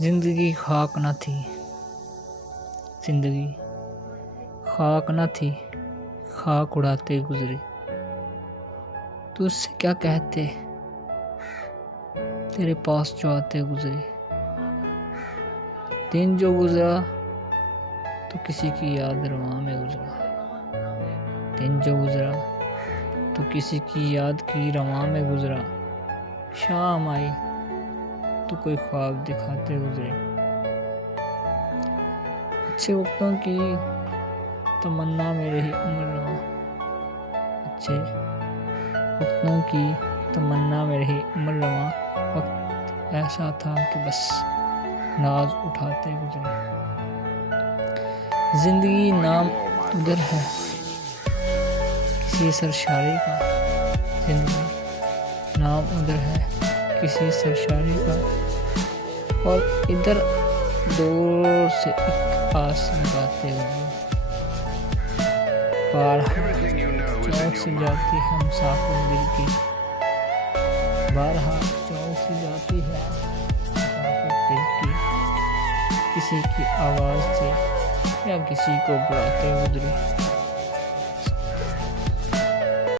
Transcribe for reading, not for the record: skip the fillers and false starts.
जिंदगी खाक न थी, जिंदगी खाक न थी, खाक उड़ाते गुजरी। तो उससे क्या कहते तेरे पास जो आते गुजरी। दिन जो गुजरा तो किसी की याद रवां में गुजरा। दिन जो गुजरा तो किसी की याद की रवां में गुजरा। शाम आई तो कोई ख्वाब दिखाते गुजरे। अच्छे वक्तों की तमन्ना में रही उम्र रवां। अच्छे वक्तों की तमन्ना में रही उम्र रवां। वक्त ऐसा था कि बस नाज उठाते गुजरे। जिंदगी नाम उधर है किसी सरशारी का। जिंदगी नाम उधर है किसी सरशारी का, और इधर दूर से एक आस लगाते हुए बारहा चौक से जाती है मुसाफिर दिल की। बारहा चौक से जाती है मुसाफिर दिल की। किसी की आवाज़ से या किसी को बुलाते गुजरे।